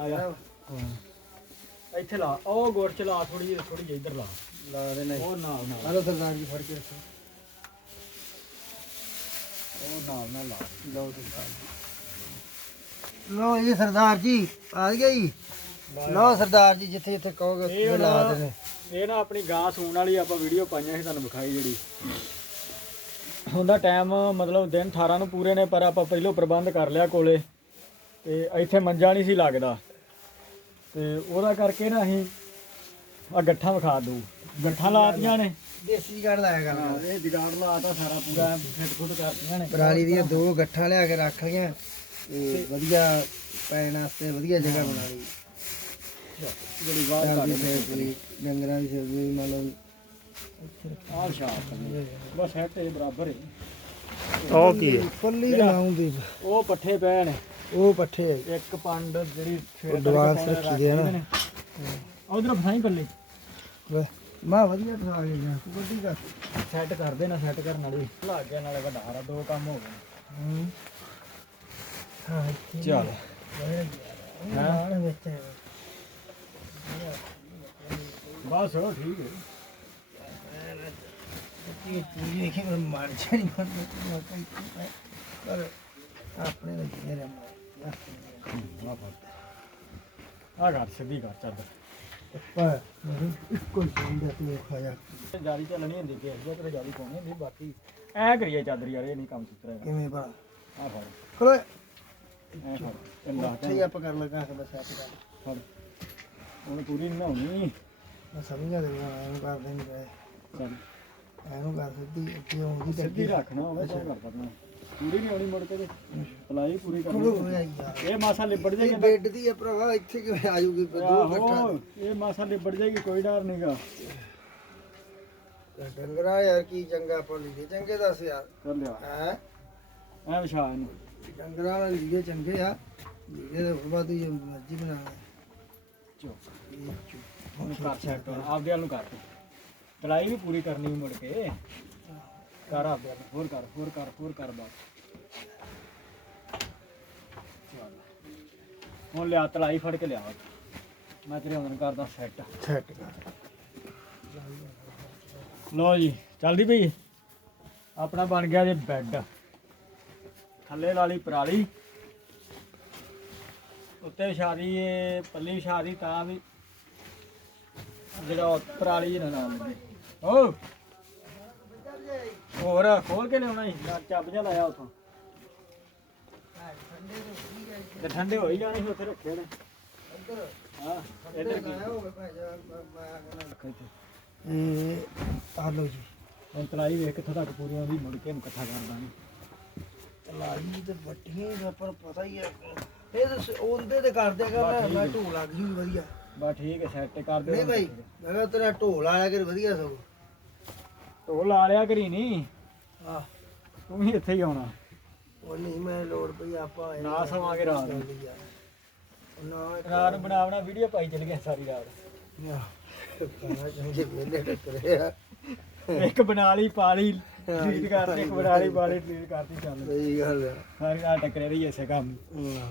ਆ ਜਾ ਹਾਂ। ਇੱਥੇ ਲਾ ਉਹ ਗੋੜ ਚ ਲਾ ਥੋੜੀ ਜਿਹੀ ਥੋੜੀ ਜਿਹੀ ਇੱਧਰ ਲਾ। ਲਾ ਦੇ ਨਹੀਂ। ਉਹ ਨਾਲ ਨਾਲ। ਹਲੋ ਸਰਦਾਰ ਜੀ ਫੜ ਕੇ ਰੱਖੋ। ਉਹ ਨਾਲ ਨਾਲ ਲਾ। ਲਓ ਸਰਦਾਰ ਜੀ। ਲਓ ਜੀ ਸਰਦਾਰ ਜੀ ਆ ਗਿਆ ਜੀ। ਲਓ ਸਰਦਾਰ ਜੀ ਜਿੱਥੇ ਜਿੱਥੇ ਕਹੋਗੇ ਇਹ ਉੱਥੇ ਲਾ ਹੁਣ- ਦੇਣੇ। ਇਹ ਨਾ ਆਪਣੀ ਗਾਂ ਸੂਣ ਵਾਲੀ ਆਪਾਂ ਵੀਡੀਓ ਪਾਈਆਂ ਸੀ ਤੁਹਾਨੂੰ ਵਿਖਾਈ ਜਿਹੜੀ। ਉਹਦਾ ਟਾਈਮ ਮਤਲਬ ਦਿਨ 18 ਨੂੰ ਪੂਰੇ ਨੇ ਪਰ ਆਪਾਂ ਪਹਿਲੋਂ ਪ੍ਰਬੰਧ ਕਰ ਲਿਆ ਕੋਲੇ। ਤੇ ਇੱਥੇ ਮੰਜਾ ਨਹੀਂ ਸੀ ਲੱਗਦਾ। ਤੇ ਉਹਦਾ ਕਰਕੇ ਨਾ ਅਸੀਂ ਆ ਗੱਠਾਂ ਵਿਖਾ ਦੂ ਗੱਠਾਂ ਲਾਤੀਆਂ ਨੇ। ਦੇਸੀ ਗੜ ਲਾਇਆ ਹਾਂ, ਕਰ ਇਹ ਜਗਾੜ ਲਾਤਾ ਸਾਰਾ ਪੂਰਾ ਫਿੱਟ ਫੁੱਟ ਕਰਤੀਆਂ ਨੇ। ਪਰਾਲੀ ਦੀਆਂ ਦੋ ਗੱਠਾਂ ਲਿਆ ਕੇ ਰੱਖ ਲਈਆਂ। ਤੇ ਵਧੀਆ ਪੈਣ ਵਾਸਤੇ ਵਧੀਆ ਜਗ੍ਹਾ ਬਣਾ ਲਈ। ਜਿਹੜੀ ਬਾਹਰ ਘਰ ਦੀ ਤੇ ਡੰਗਰਾਂ ਦੀ ਤੇ ਮੰਨ ਲਓ। ਆਹ ਸ਼ਾਪ ਬਸ ਹੈ ਤੇ ਬਰਾਬਰ ਹੈ। ਉਹ ਕੀ ਹੈ? ਪੱਲੀ ਲਾਉਂਦੀ ਉਹ ਪੱਠੇ ਪਏ ਨੇ। ਉਹ ਪੱਠੇ ਇੱਕ ਪੰਡ ਜਿਹੜੀ ਫੇਰ advance ਰੱਖੀ ਦੇ ਆ ਨਾ। ਉਧਰ ਫਸਾਈ ਪੱਲੇ। ਵੇ, ਮਾ ਵਧੀਆ ਬਣਾ ਗਿਆ ਵੱਡੀ ਗੱਲ। ਸੈੱਟ ਕਰ ਦੇਣਾ ਸੈੱਟ ਕਰਨ ਵਾਲੀ। ਲੱਗ ਗਿਆ ਨਾਲੇ ਵੱਡਾ ਹਾਰਾ ਦੋ ਕੰਮ ਹੋ ਗਏ। ਹੂੰ। ਚੱਲ। ਹਾਂ। ਬਸ ਹੋ ਠੀਕ ਹੈ। ਇਹ ਚੀਜ਼ ਪਰ ਮਾਰ ਜਾਣੀ ਪਰ ਆਪਣੇ ਦਾ ਜਿਹੜੇ ਆ ਘਰ ਸਿੱਧੀ ਕਰ ਚੱਲ ਇੱਕੋ ਚੀਜ਼ ਦਾ ਤੂੰ ਖਾਇਆ ਜਿਆਦੀ ਚੱਲਣੀ ਹੁੰਦੀ ਕਿ ਜੇ ਤੇ ਜਿਆਦੀ ਪਾਉਣੀ ਹੁੰਦੀ ਬਾਕੀ ਐ ਕਰੀਏ ਚਾਦਰ ਯਾਰ ਇਹ ਨਹੀਂ ਕੰਮ ਸੁਤਰਾ ਕਿਵੇਂ ਭਲਾ? ਆ ਫੜ। ਖਲੋ। ਐ ਫੜ ਤੈਨੂੰ ਦੱਸ ਉੱਥੇ ਹੀ ਆਪਾਂ ਕਰ ਲਗਾ ਕੇ ਬਸ ਆਪੇ ਕਰ ਫੜ। ਹੁਣ ਪੂਰੀ ਨਹੀਂ ਹੋਣੀ ਮੈਂ ਸਮਝ ਗਿਆ ਤੇਰਾ ਐਨੂੰ ਕਰ ਦੇਂਗੇ ਚੱਲ। ਐਨੂੰ ਕਰ ਸਿੱਧੀ ਅੱਗੇ ਤਾਂ ਸਿੱਧੀ ਰੱਖਣਾ ਤਾਂ ਕਰ ਪੜਨਾ ਪੂਰੀ ਨਹੀਂ ਆਉਣੀ ਮੁੜ ਕੇ ਤੇ ਪਲਾਈ ਪੂਰੀ ਕਰਨੀ ਇਹ ਮਾਸਾ ਲਿਬੜ ਜਾਏਗੀ। ਬੈੱਡ ਦੀ ਆ ਭਰਾਵਾ ਇੱਥੇ ਕਿਵੇਂ ਆ ਜੂਗੀ ਦੋ ਆਹੋ ਇਹ ਮਾਸਾ ਲਿਬੜ ਜਾਏਗੀ ਕੋਈ ਡਰ ਨਹੀਂਗਾ ਡੰਗਰਾ ਯਾਰ ਕੀ ਚੰਗਾ ਪੋਲੀ ਦੇ। ਚੰਗੇ ਦੱਸ ਯਾਰ। ਕਰ ਲਿਆ। ਹੈ? ਐ ਵਿਛਾ ਇਹਨੂੰ। ਡੰਗਰਾਂ ਵਾਲੇ ਲੀੜੇ ਚੰਗੇ ਆ। ਲੀੜੇ ਦੇ ਬਾਅਦ ਤੂੰ ਜੋ ਮਰਜ਼ੀ ਬਣਾ ਲੈ। ਚੁੱਪ। ਹੁਣ ਕਰ ਸੈੱਟ ਆਪਦੇ ਵੱਲ ਨੂੰ ਕਰ। ਤਲਾਈ ਵੀ ਪੂਰੀ ਕਰਨੀ ਮੁੜ ਕੇ। ਕਰ ਆਪਦੇ ਹੋਰ ਕਰ ਹੋਰ ਕਰ ਹੋਰ ਕਰ ਬਸ। ਹੁਣ ਲਿਆ ਤਲਾਈ ਫੜ ਕੇ ਲਿਆ ਮੈਂ ਤੇਰੇ ਅੰਦਰ ਕਰਦਾ ਸੈੱਟ ਸੈੱਟ ਕਰ। ਲੋ ਜੀ ਚੱਲਦੀ ਪਈ। ਆਪਣਾ ਬਣ ਗਿਆ ਜੇ ਬੈੱਡ ਥੱਲੇ ਵਾਲੀ ਪਰਾਲੀ। ਉੱਤੇ ਵਿਛਾਦੀ ਏ ਪੱਲੀ ਵਿਛਾਦੀ ਤਾਂ ਵੀ ਜਿਹੜਾ ਪਰਾਲੀ ਨਾ ਨਾਲ ਲੱਗੇ। ਹੋਰ? ਖੋਲ ਕੇ ਲਿਆਉਣਾ ਸੀ। ਨਾ ਚੱਬ ਜਿਹਾ ਲਾਇਆ ਉਥੋਂ। ਤੇ ਠੰਡੇ ਹੋਈ ਜਾਣੇ ਸੀ ਉੱਥੇ ਰੱਖੇ ਨੇ। ਹਾਂ ਇੱਧਰ ਕੀ। ਇਹ ਆ ਲੋ ਜੀ। ਹੁਣ ਤਲਾਈ ਵੇਖ ਕਿੱਥੋਂ ਤੱਕ ਪੂਰੀ ਆਉਂਦੀ ਮੁੜ ਕੇ ਇਹਨੂੰ ਇਕੱਠਾ ਕਰ ਦਾਂਗੇ। ਤਲਾਈ ਤੇ ਵੱਟੀਆਂ ਨੂੰ ਪਤਾ ਹੀ ਹੈ ਇਹ ਤਾਂ ਉਹਦੇ ਤੇ ਕਰ ਦਿਆਗਾ ਮੈਂ ਮੈਂ ਢੋਲ ਲੱਗ ਜੂ ਵਧੀਆ। ਬਸ ਠੀਕ ਹੈ ਸੈੱਟ ਕਰ ਦਿਓ ਨਹੀਂ ਭਾਈ ਮੈਂ ਕਿਹਾ ਤੇਰਾ ਢੋਲ ਆਇਆ ਕਰ ਵਧੀਆ ਸਗੋਂ। ਢੋਲ ਲਾ ਲਿਆ ਕਰੀ ਨਹੀਂ ਆ ਤੂੰ ਵੀ ਇੱਥੇ ਹੀ ਆਉਣਾ। ਉਹ ਨਹੀਂ ਮੈਂ ਲੋੜ ਪਈ ਆਪਾਂ ਆਏ ਨਾ ਸਵਾਂਗੇ ਰਾਤ। ਨੂੰ ਉਹ ਨਾ ਇੱਕ- ਰਾਤ ਨੂੰ ਬਣਾ ਬਣਾ ਵੀਡੀਓ ਪਾਈ ਚਲ ਗਿਆ ਸਾਰੀ ਰਾਤ। ਨਾ ਖਾਣਾ ਚੰਗੇ ਵੇਲੇ ਟੱਕਰੇ ਆ ਇੱਕ ਬਣਾ ਲਈ ਪਾ ਲਈ ਡਿਲੀਟ ਕਰਤੀ ਇੱਕ ਬਣਾ ਲਈ ਪਾ ਲਈ। ਡਿਲੀਟ ਕਰਤੀ ਚੱਲ। ਸਹੀ ਗੱਲ ਆ। ਸਾਰੀ ਰਾਤ ਟੱਕਰੇ ਰਹੀ ਐਸੇ ਕੰਮ। ਹਾਂ।